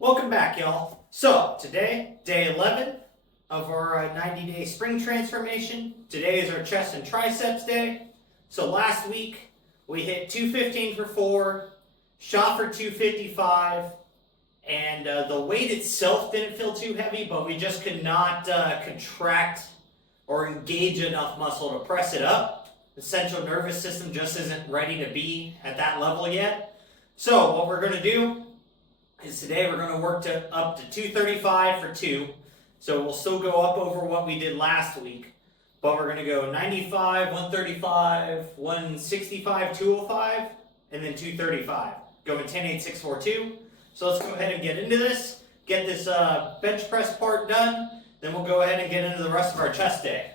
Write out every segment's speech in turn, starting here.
Welcome back, y'all. So, today, day 11 of our 90-day spring transformation. Today is our chest and triceps day. So last week, we hit 215 for 4, shot for 255, and the weight itself didn't feel too heavy, but we just could not contract or engage enough muscle to press it up. The central nervous system just isn't ready to be at that level yet. So what we're going to do is today we're going to work up to 235 for 2. So we'll still go up over what we did last week. But we're going to go 95, 135, 165, 205, and then 235. Going 10, 8, 6, 4, 2. So let's go ahead and get into this. Get this bench press part done. Then we'll go ahead and get into the rest of our chest day.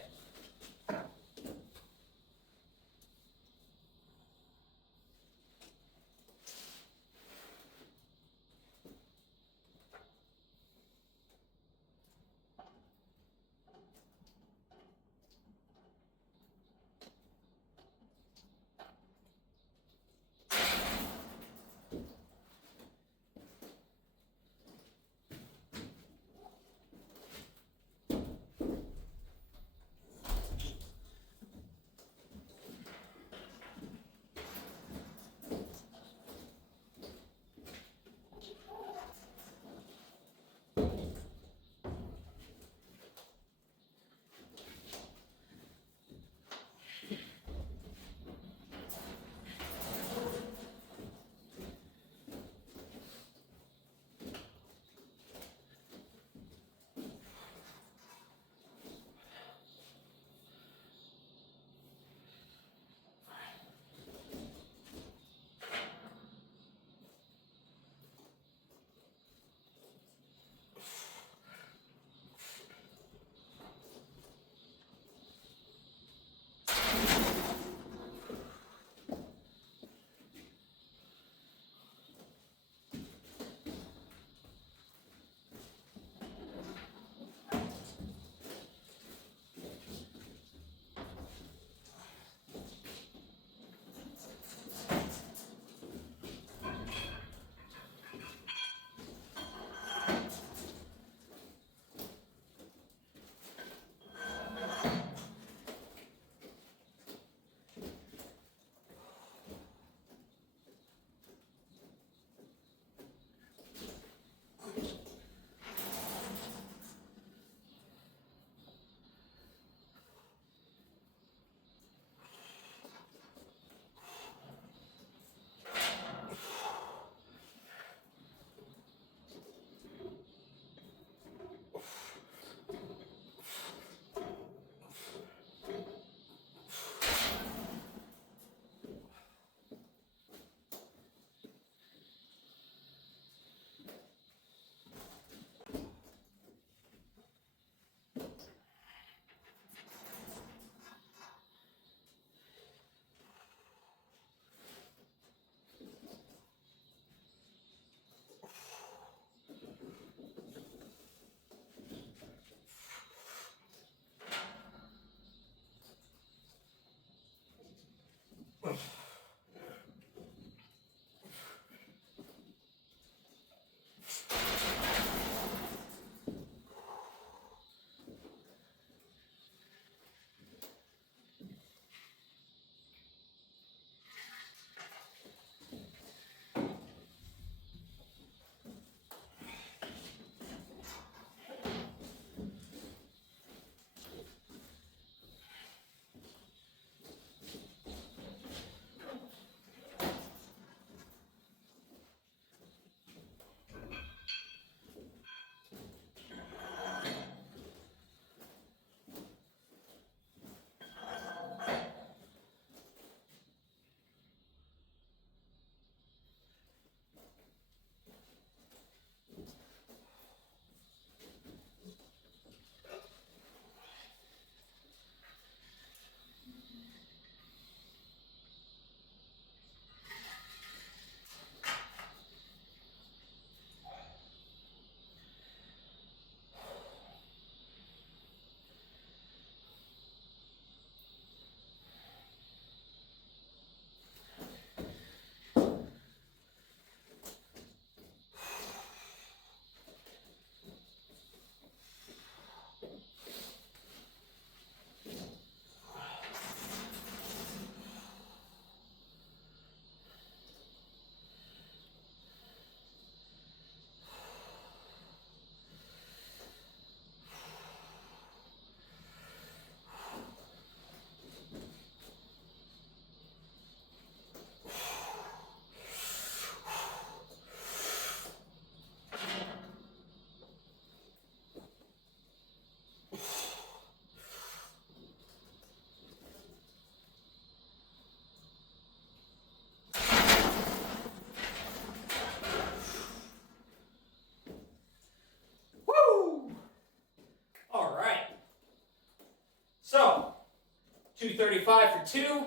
235 for 2.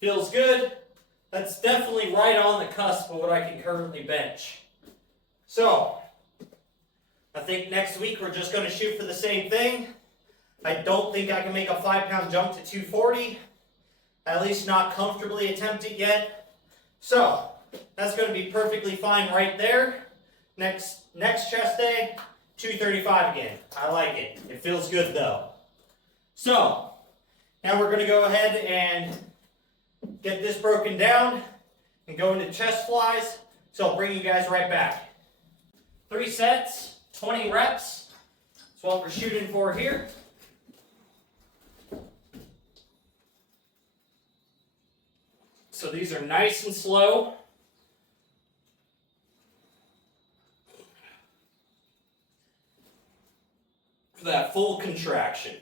Feels good. That's definitely right on the cusp of what I can currently bench. So, I think next week we're just going to shoot for the same thing. I don't think I can make a 5-pound jump to 240. At least not comfortably attempt it yet. So, that's going to be perfectly fine right there. Next chest day, 235 again. I like it. It feels good though. So, now we're going to go ahead and get this broken down and go into chest flies. So I'll bring you guys right back. 3 sets, 20 reps. That's what we're shooting for here. So these are nice and slow. For that full contraction.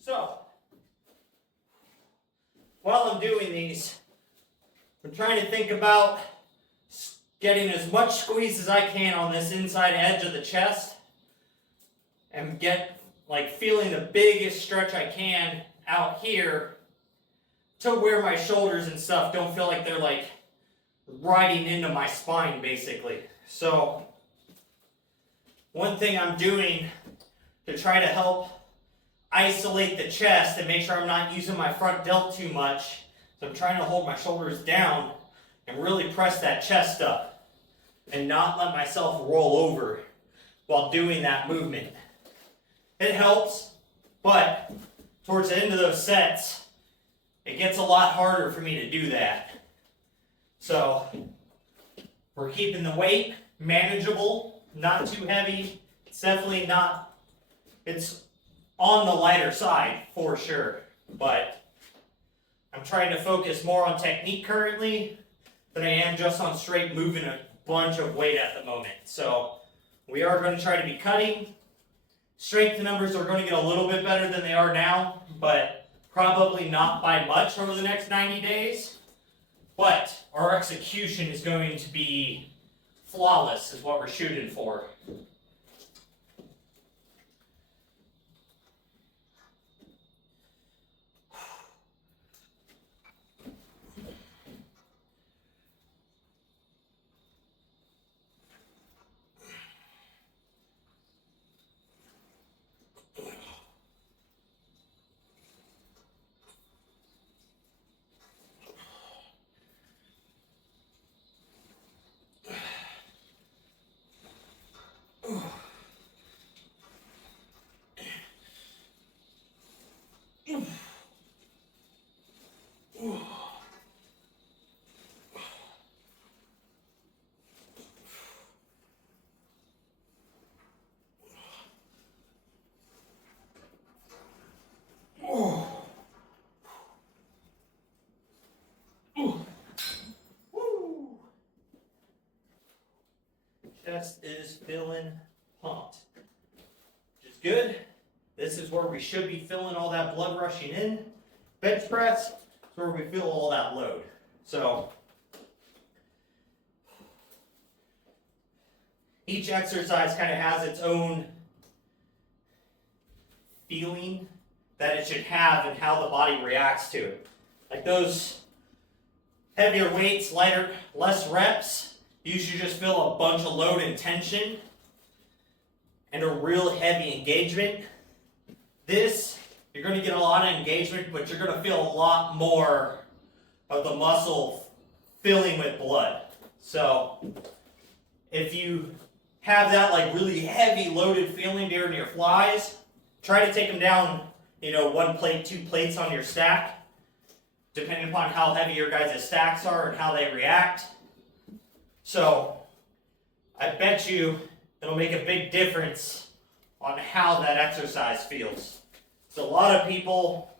So, while I'm doing these, I'm trying to think about getting as much squeeze as I can on this inside edge of the chest and get feeling the biggest stretch I can out here to where my shoulders and stuff don't feel like they're riding into my spine basically. So one thing I'm doing to try to help isolate the chest and make sure I'm not using my front delt too much, so I'm trying to hold my shoulders down and really press that chest up and not let myself roll over while doing that movement. It helps, but towards the end of those sets, it gets a lot harder for me to do that. So we're keeping the weight manageable, not too heavy. It's definitely not, it's on the lighter side for sure, but I'm trying to focus more on technique currently than I am just on straight moving a bunch of weight at the moment. So we are going to try to be cutting. Strength numbers are going to get a little bit better than they are now, but probably not by much over the next 90 days. But our execution is going to be flawless is what we're shooting for. Chest is feeling pumped, which is good. This is where we should be feeling all that blood rushing in. Bench press is where we feel all that load. So each exercise kind of has its own feeling that it should have and how the body reacts to it. Like those heavier weights, lighter, less reps, you should just feel a bunch of load and tension and a real heavy engagement. This, you're going to get a lot of engagement, but you're going to feel a lot more of the muscle filling with blood. So if you have that really heavy loaded feeling during your flies, try to take them down 1 plate, 2 plates on your stack, depending upon how heavy your guys' stacks are and how they react. So I bet you it'll make a big difference on how that exercise feels. So a lot of people,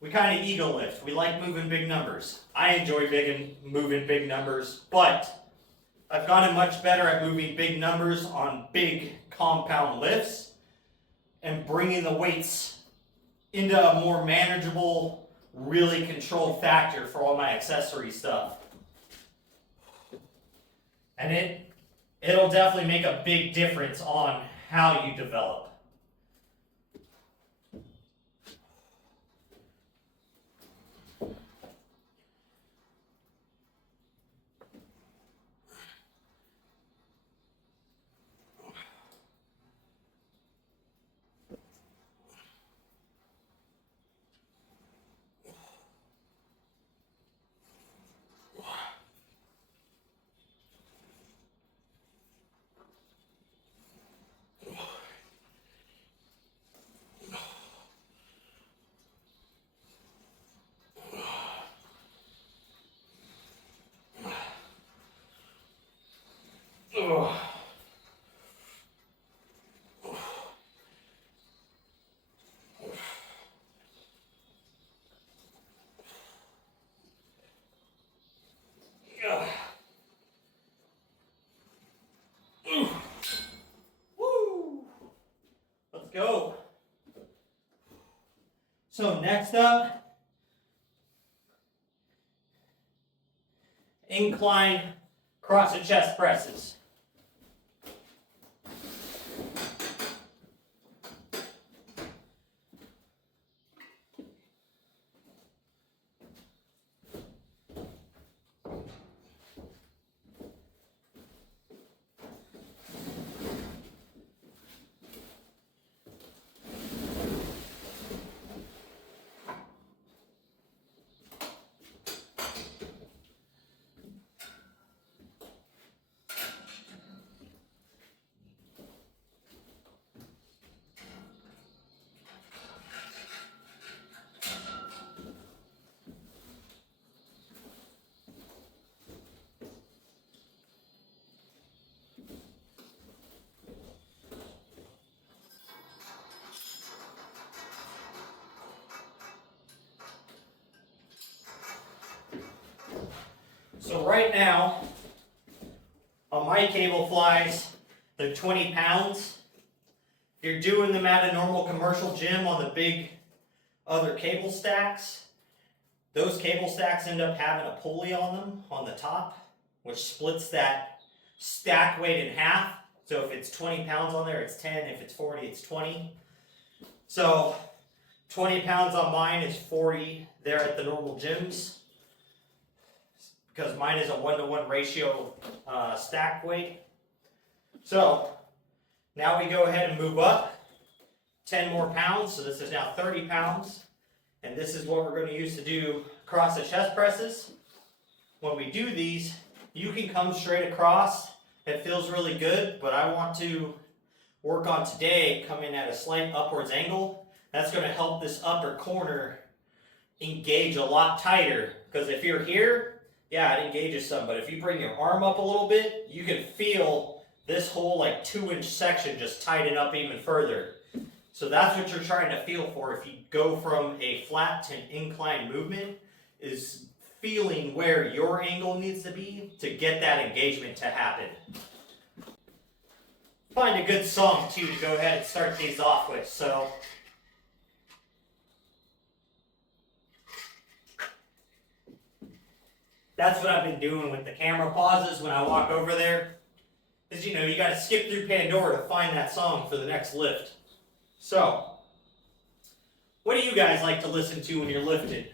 we kind of ego lift. We like moving big numbers. I enjoy moving big numbers, but I've gotten much better at moving big numbers on big compound lifts and bringing the weights into a more manageable, really controlled factor for all my accessory stuff. And it'll definitely make a big difference on how you develop. Woo! Let's go. So next up, incline cross the chest presses. So right now, on my cable flies, they're 20 pounds. If you're doing them at a normal commercial gym on the big other cable stacks, those cable stacks end up having a pulley on them on the top, which splits that stack weight in half. So if it's 20 pounds on there, it's 10. If it's 40, it's 20. So 20 pounds on mine is 40 there at the normal gyms, because mine is a 1-to-1 ratio stack weight. So now we go ahead and move up 10 more pounds. So this is now 30 pounds. And this is what we're going to use to do across the chest presses. When we do these, you can come straight across. It feels really good, but I want to work on today coming at a slight upwards angle. That's going to help this upper corner engage a lot tighter. Because if you're here, yeah, it engages some, but if you bring your arm up a little bit, you can feel this whole like 2-inch section just tighten up even further. So that's what you're trying to feel for if you go from a flat to an incline movement, is feeling where your angle needs to be to get that engagement to happen. Find a good song too to go ahead and start these off with. So that's what I've been doing with the camera pauses when I walk over there. Is, you got to skip through Pandora to find that song for the next lift. So, what do you guys like to listen to when you're lifting?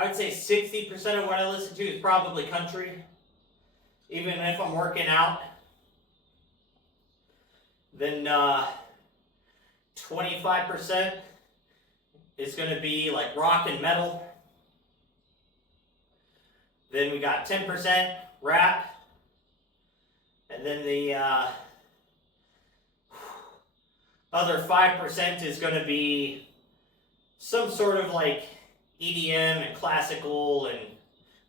I would say 60% of what I listen to is probably country. Even if I'm working out. Then 25% is going to be like rock and metal. Then we got 10% rap. And then the other 5% is going to be some sort of like EDM and classical and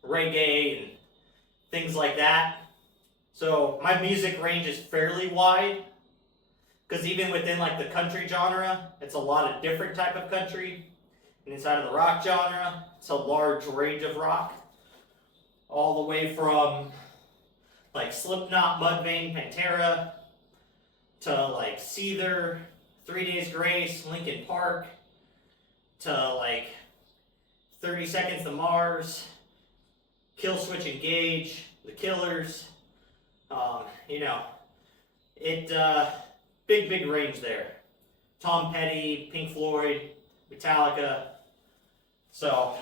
reggae and things like that. So my music range is fairly wide, because even within like the country genre, it's a lot of different type of country. And inside of the rock genre, it's a large range of rock, all the way from like Slipknot, Mudvayne, Pantera, to like Seether, 3 Days Grace, Linkin Park, to like 30 Seconds to Mars, Killswitch Engage, The Killers. You know, big range there. Tom Petty, Pink Floyd, Metallica. So,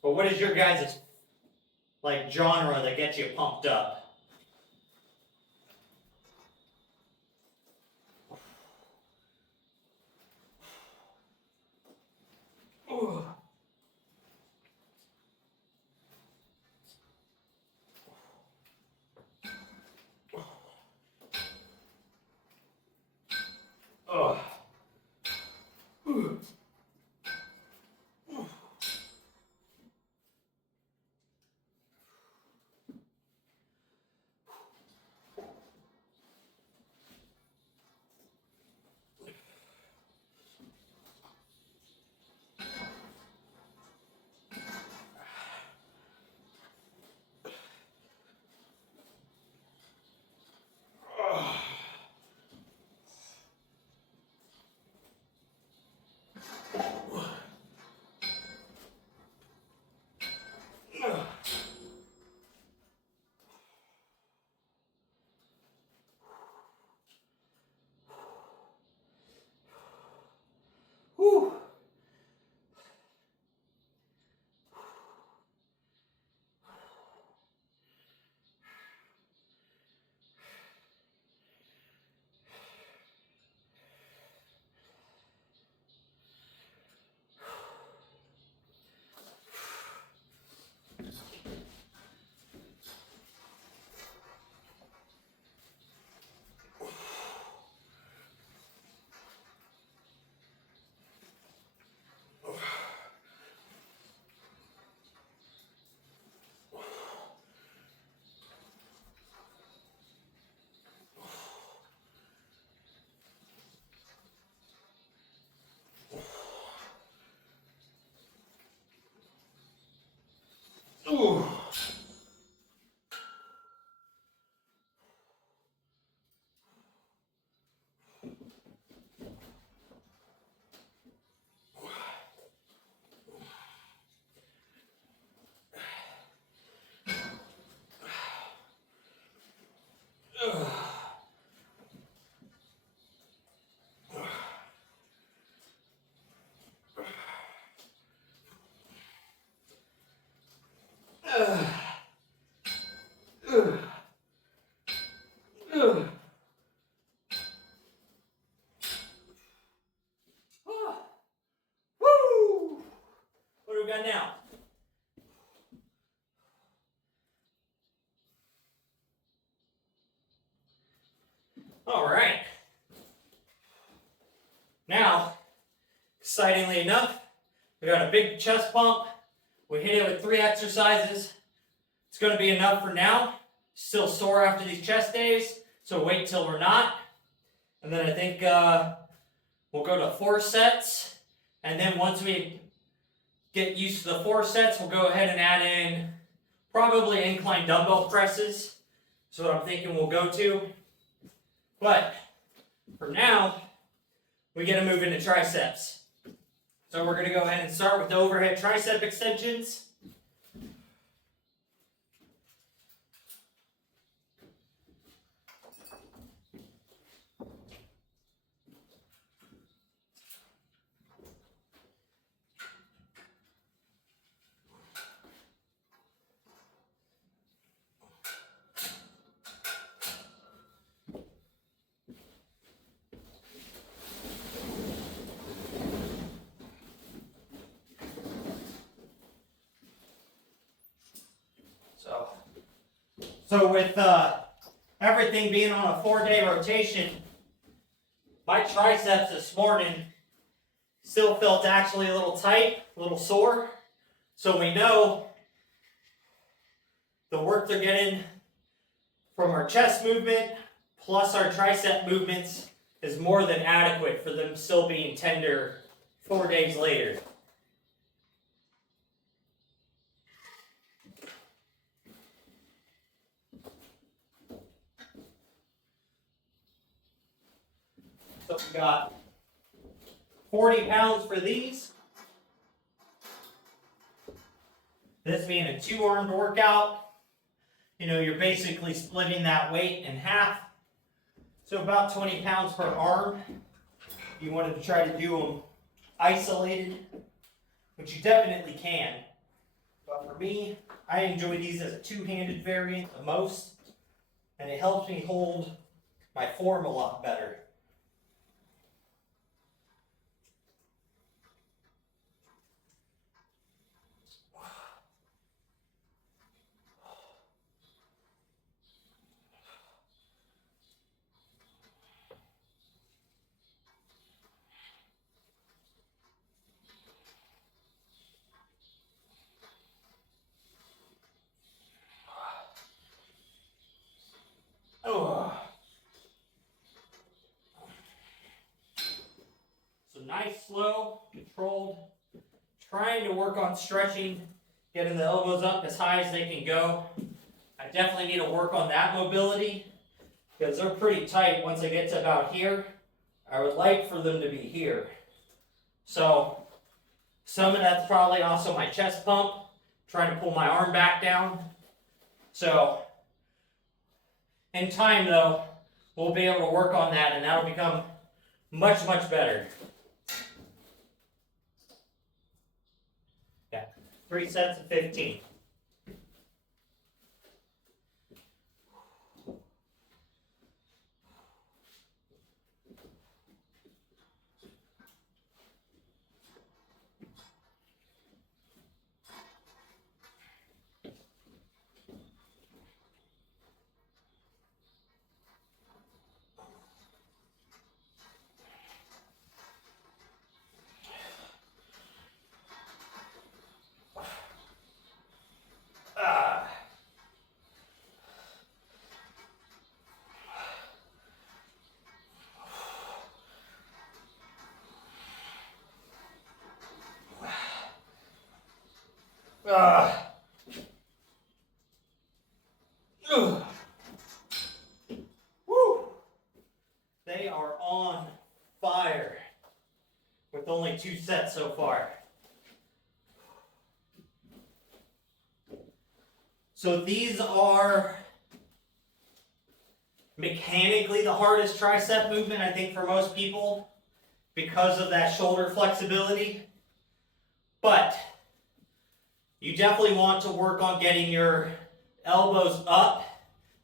but what is your guys' like genre that gets you pumped up? Ooh. Oh. Ooh. Whew. Ooh. Woo! What do we got now? All right. Now, excitingly enough, we got a big chest pump. We hit it with 3 exercises. It's going to be enough for now. Still sore after these chest days, so wait till we're not. And then I think we'll go to 4 sets. And then once we get used to the 4 sets, we'll go ahead and add in probably incline dumbbell presses. That's what I'm thinking we'll go to. But for now, we get to move into triceps. So we're going to go ahead and start with the overhead tricep extensions. So with everything being on a 4-day rotation, my triceps this morning still felt actually a little tight, a little sore. So we know the work they're getting from our chest movement plus our tricep movements is more than adequate for them still being tender 4 days later. So we got 40 pounds for these. This being a 2-armed workout, you know, you're basically splitting that weight in half. So about 20 pounds per arm. You wanted to try to do them isolated, which you definitely can. But for me, I enjoy these as a 2-handed variant the most, and it helps me hold my form a lot better. Oh. So nice, slow, controlled. Trying to work on stretching, getting the elbows up as high as they can go. I definitely need to work on that mobility because they're pretty tight once I get to about here. I would like for them to be here. So some of that's probably also my chest pump, trying to pull my arm back down. So in time though, we'll be able to work on that and that'll become much, much better. Yeah, 3 sets of 15. Woo! They are on fire with only 2 sets so far. So these are mechanically the hardest tricep movement, I think, for most people because of that shoulder flexibility. But you definitely want to work on getting your elbows up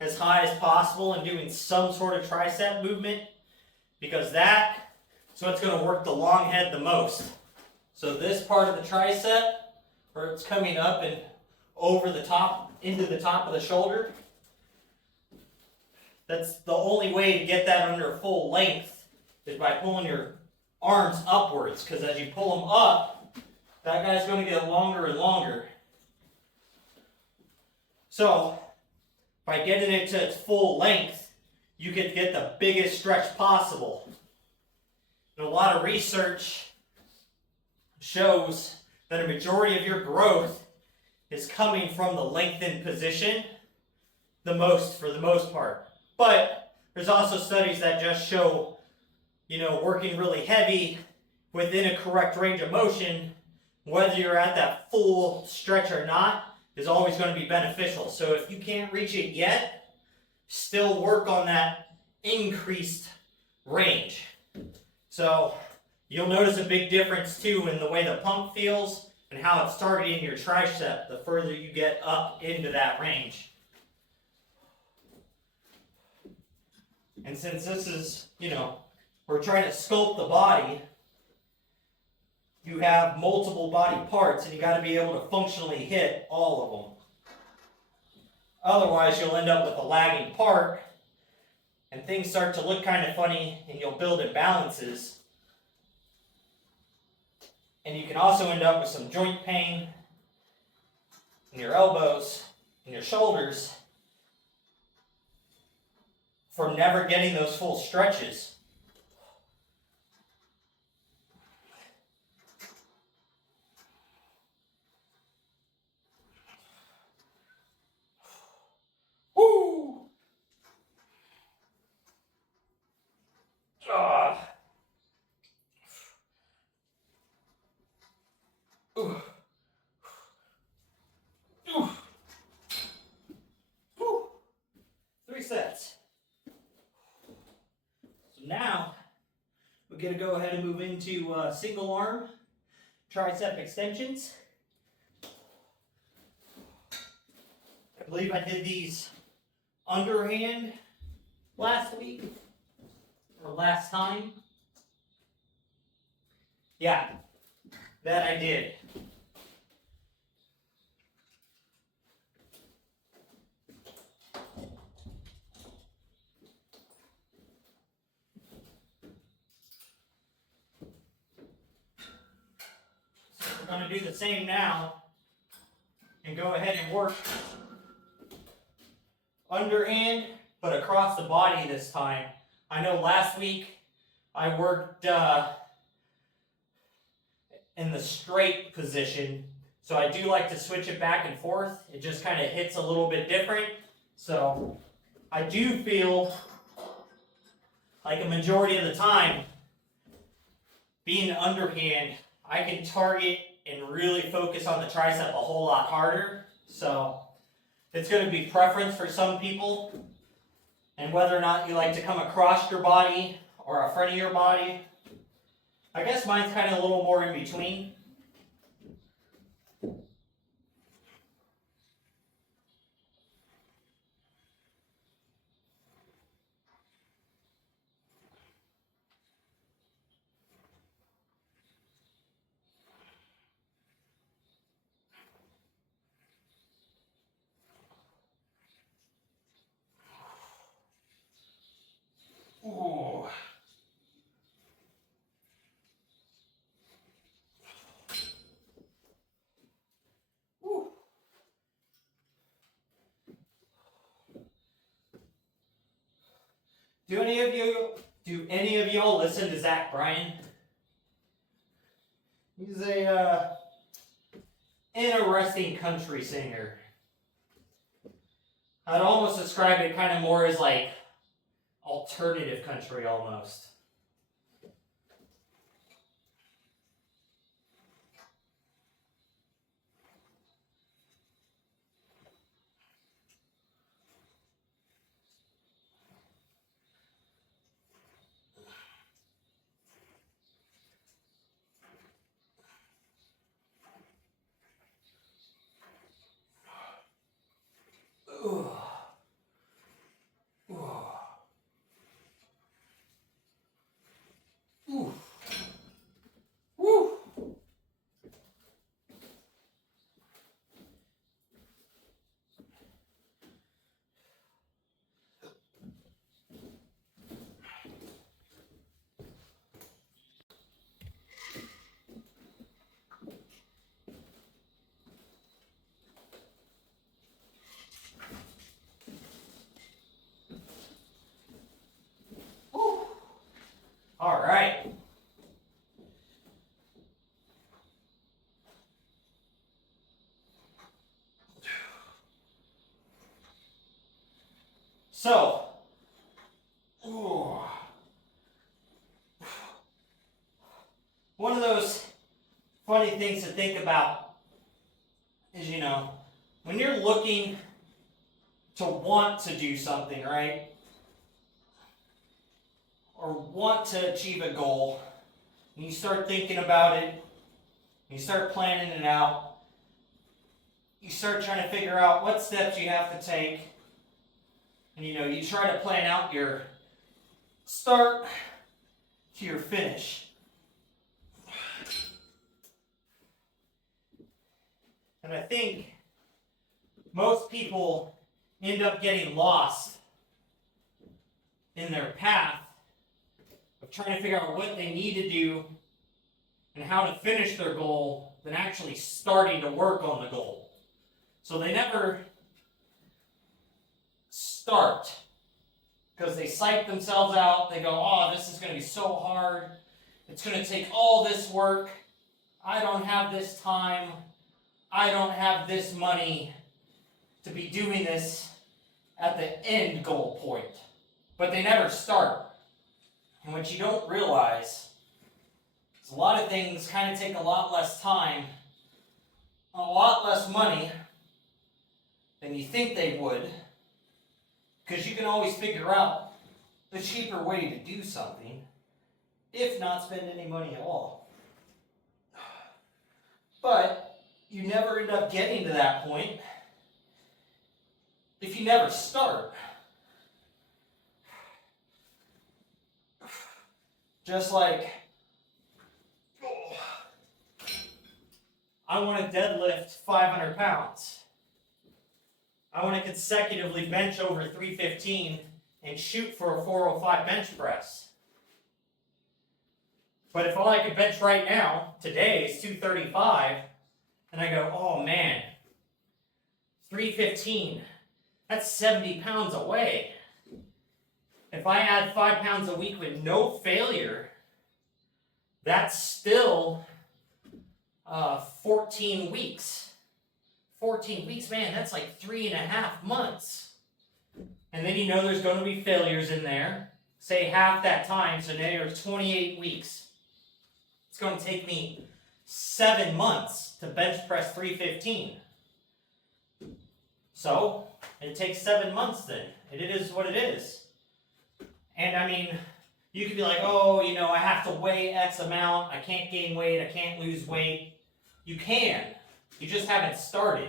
as high as possible and doing some sort of tricep movement because that's what's going to work the long head the most. So this part of the tricep, where it's coming up and over the top, into the top of the shoulder, that's the only way to get that under full length is by pulling your arms upwards, because as you pull them up, that guy's going to get longer and longer. So by getting it to its full length, you can get the biggest stretch possible. And a lot of research shows that a majority of your growth is coming from the lengthened position for the most part. But there's also studies that just show, you know, working really heavy within a correct range of motion, whether you're at that full stretch or not, is always going to be beneficial. So if you can't reach it yet, still work on that increased range. So you'll notice a big difference too in the way the pump feels and how it's targeting your tricep the further you get up into that range. And since this is, you know, we're trying to sculpt the body, you have multiple body parts and you got to be able to functionally hit all Otherwise, you'll end up with a lagging part, and things start to look kind of funny, and you'll build imbalances. And you can also end up with some joint pain in your elbows and your shoulders from never getting those full stretches. Woo! Ooh. Ooh. Woo. 3 sets. So now we're going to go ahead and move into single arm tricep extensions. I believe I did these underhand last week or last time. Yeah, that I did. So we're going to do the same now and go ahead and work underhand, but across the body this time. I know last week I worked in the straight position, so I do like to switch it back and forth. It just kind of hits a little bit different. So I do feel like a majority of the time, being an underhand, I can target and really focus on the tricep a whole lot harder. So it's going to be preference for some people, and whether or not you like to come across your body or a front of your body. I guess mine's kind of a little more in between. Ooh. Ooh. Do any of y'all listen to Zach Bryan? He's a interesting country singer. I'd almost describe it kind of more as like alternative country almost. Ooh. Ooh. Ooh. Woo. Woo. All right. So, ooh. One of those funny things to think about is, when you're looking to want to do something, right? Or want to achieve a goal, and you start thinking about it, you start planning it out, you start trying to figure out what steps you have to take, and you try to plan out your start to your finish. And I think most people end up getting lost in their path of trying to figure out what they need to do and how to finish their goal than actually starting to work on the goal. So they never start because they psych themselves out. They go, oh, this is going to be so hard. It's going to take all this work. I don't have this time. I don't have this money to be doing this at the end goal point. But they never start. And what you don't realize is a lot of things kind of take a lot less time, a lot less money than you think they would, because you can always figure out the cheaper way to do something, if not spend any money at all. But you never end up getting to that point if you never start. Just like, I want to deadlift 500 pounds. I want to consecutively bench over 315 and shoot for a 405 bench press. But if all I could bench right now, today, is 235, and I go, oh man, 315, that's 70 pounds away. If I add 5 pounds a week with no failure, that's still 14 weeks. 14 weeks, man, that's like 3.5 months. And then you know there's going to be failures in there. Say half that time, so now you're 28 weeks. It's going to take me 7 months to bench press 315. So, it takes 7 months then. It is what it is. And I mean, you could be like, oh, you know, I have to weigh X amount. I can't gain weight. I can't lose weight. You can. You just haven't started.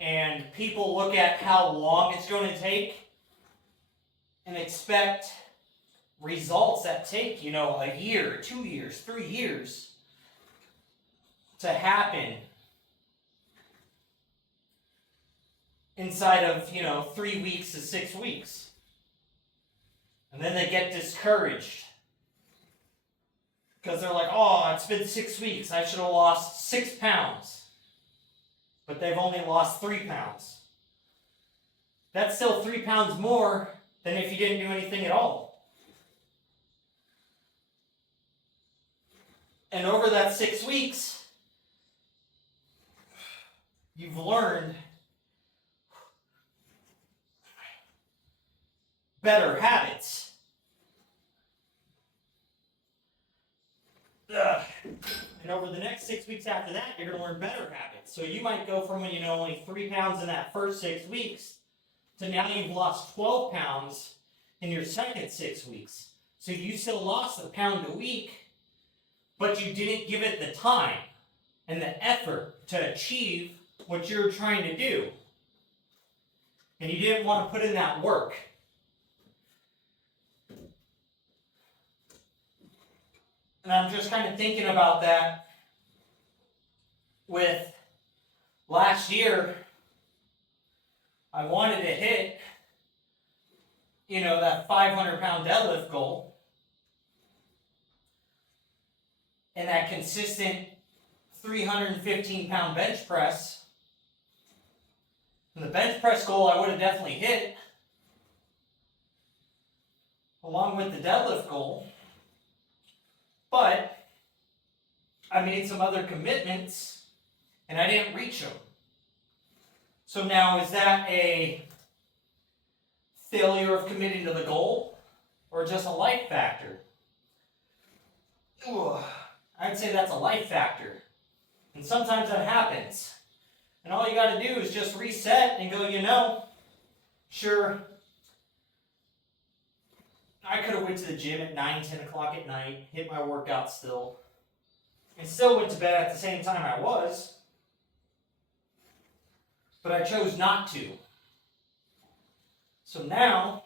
And people look at how long it's going to take and expect results that take, you know, a year, 2 years, 3 years to happen inside of, 3 weeks to 6 weeks. And then they get discouraged because they're like, oh, it's been 6 weeks. I should have lost 6 pounds. But they've only lost 3 pounds. That's still 3 pounds more than if you didn't do anything at all. And over that 6 weeks, you've learned better habits. And over the next 6 weeks after that, you're going to learn better habits. So you might go from, only 3 pounds in that first 6 weeks to now you've lost 12 pounds in your second 6 weeks. So you still lost a pound a week, but you didn't give it the time and the effort to achieve what you're trying to do. And you didn't want to put in that work. And I'm just kind of thinking about that with last year. I wanted to hit, that 500-pound deadlift goal and that consistent 315-pound bench press. And the bench press goal I would have definitely hit, along with the deadlift goal. But I made some other commitments and I didn't reach them. So now, is that a failure of committing to the goal or just a life factor? I'd say that's a life factor. And sometimes that happens. And all you got to do is just reset and go, sure, I could have went to the gym at 9, 10 o'clock at night, hit my workout still, and still went to bed at the same time I was. But I chose not to. So now,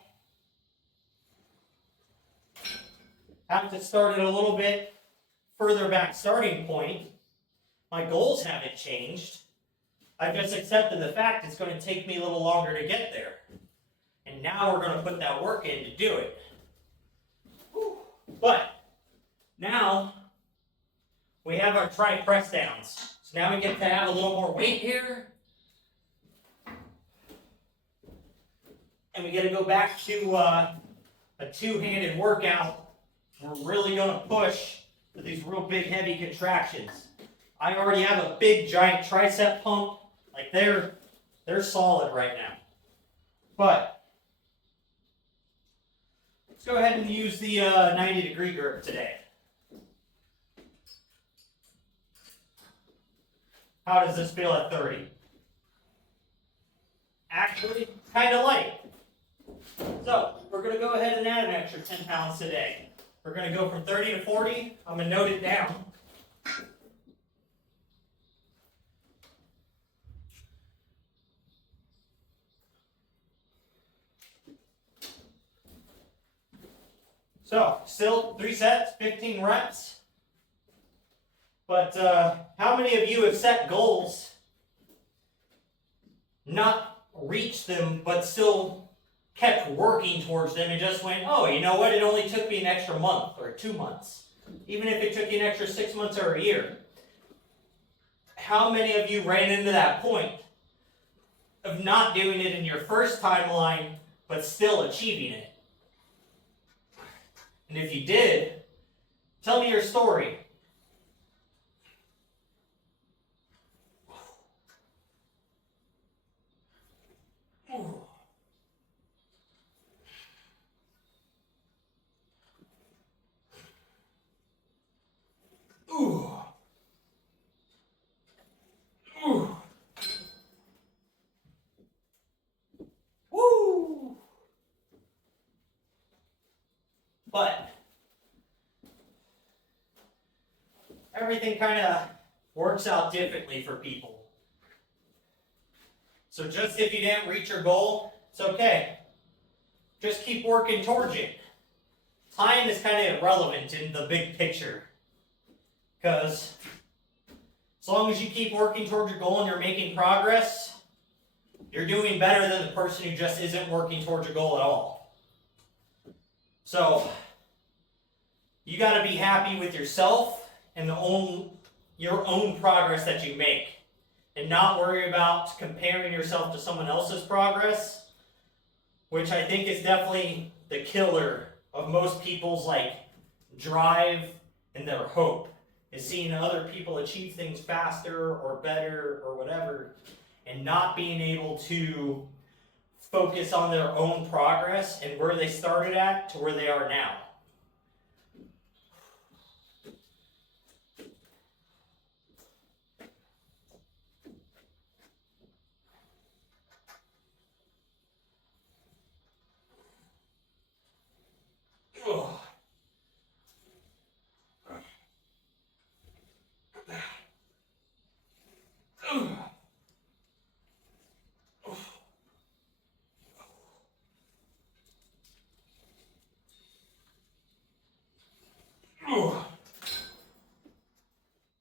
I have to start at a little bit further back starting point. My goals haven't changed. I just accepted the fact it's going to take me a little longer to get there. And now we're going to put that work in to do it. Whew. But now we have our tri press downs. So now we get to have a little more weight here. And we get to go back to a two-handed workout. We're really going to push for these real big, heavy contractions. I already have a big, giant tricep pump. Like they're solid right now. But let's go ahead and use the 90-degree grip today. How does this feel at 30? Actually, kind of light. So we're going to go ahead and add an extra 10 pounds today. We're going to go from 30 to 40. I'm going to note it down. So still 3 sets, 15 reps. But how many of you have set goals, not reached them, but still kept working towards them and just went, oh, you know what, it only took me an extra month or 2 months. Even if it took you an extra 6 months or a year. How many of you ran into that point of not doing it in your first timeline, but still achieving it? And if you did, tell me your story. Ooh. Ooh. Ooh. Woo. But everything kind of works out differently for people. So just if you didn't reach your goal, it's okay. Just keep working towards it. Time is kind of irrelevant in the big picture. Because as long as you keep working towards your goal and you're making progress, you're doing better than the person who just isn't working towards your goal at all. So you got to be happy with yourself and your own progress that you make. And not worry about comparing yourself to someone else's progress, which I think is definitely the killer of most people's drive and their hope, is seeing other people achieve things faster or better or whatever, and not being able to focus on their own progress and where they started at to where they are now.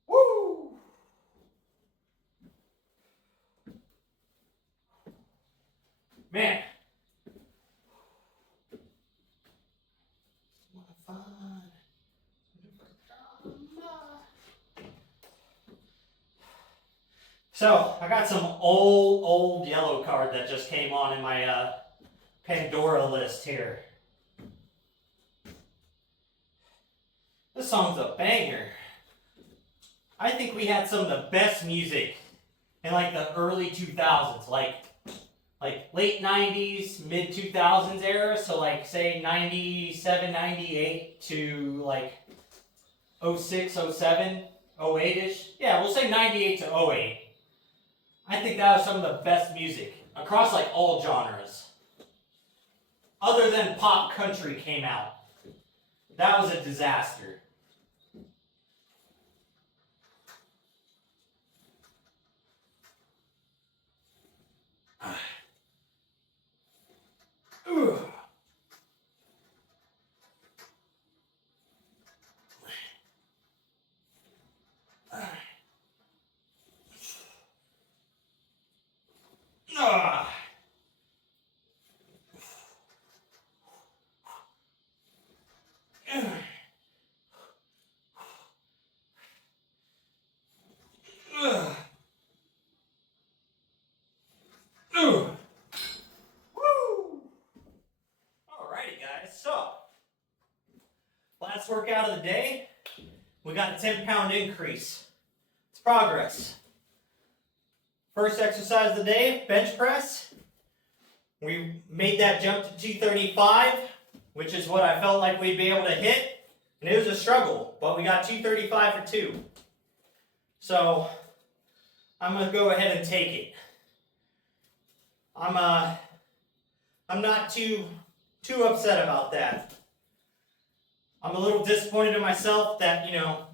Woo! Man. So, I got some old yellow card that just came on in my Pandora list here. This song's a banger. I think we had some of the best music in the early 2000s, like late 90s, mid 2000s era, so say 97, 98 to 06, 07, 08-ish. Yeah, we'll say 98 to 08. I think that was some of the best music across all genres. Other than pop country came out. That was a disaster. last workout of the day, we got a 10-pound increase. It's progress. First exercise of the day, bench press. We made that jump to 235, which is what I felt like we'd be able to hit. And it was a struggle, but we got 235 for 2. So I'm going to go ahead and take it. I'm not too upset about that. I'm a little disappointed in myself that,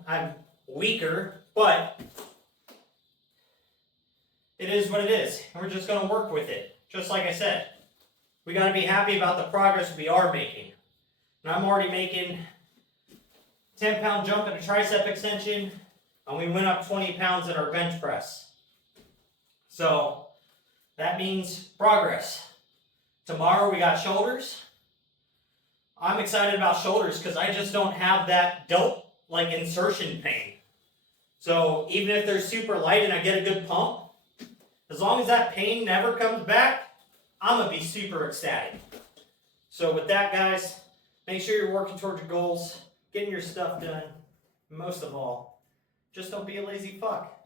I'm weaker, but it is what it is. And we're just going to work with it. Just like I said, we got to be happy about the progress we are making. And I'm already making 10-pound jump and a tricep extension, and we went up 20 pounds in our bench press. So that means progress. Tomorrow we got shoulders. I'm excited about shoulders because I just don't have that delt like insertion pain. So even if they're super light and I get a good pump, as long as that pain never comes back, I'm going to be super ecstatic. So with that, guys, make sure you're working towards your goals, getting your stuff done. And most of all, just don't be a lazy fuck.